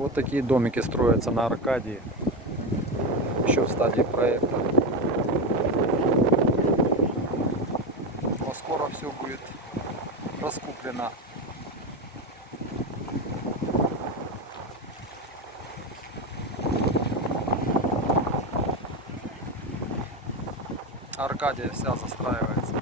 Вот такие домики строятся на Аркадии. Еще в стадии проекта. Но скоро все будет раскуплено. Аркадия вся застраивается.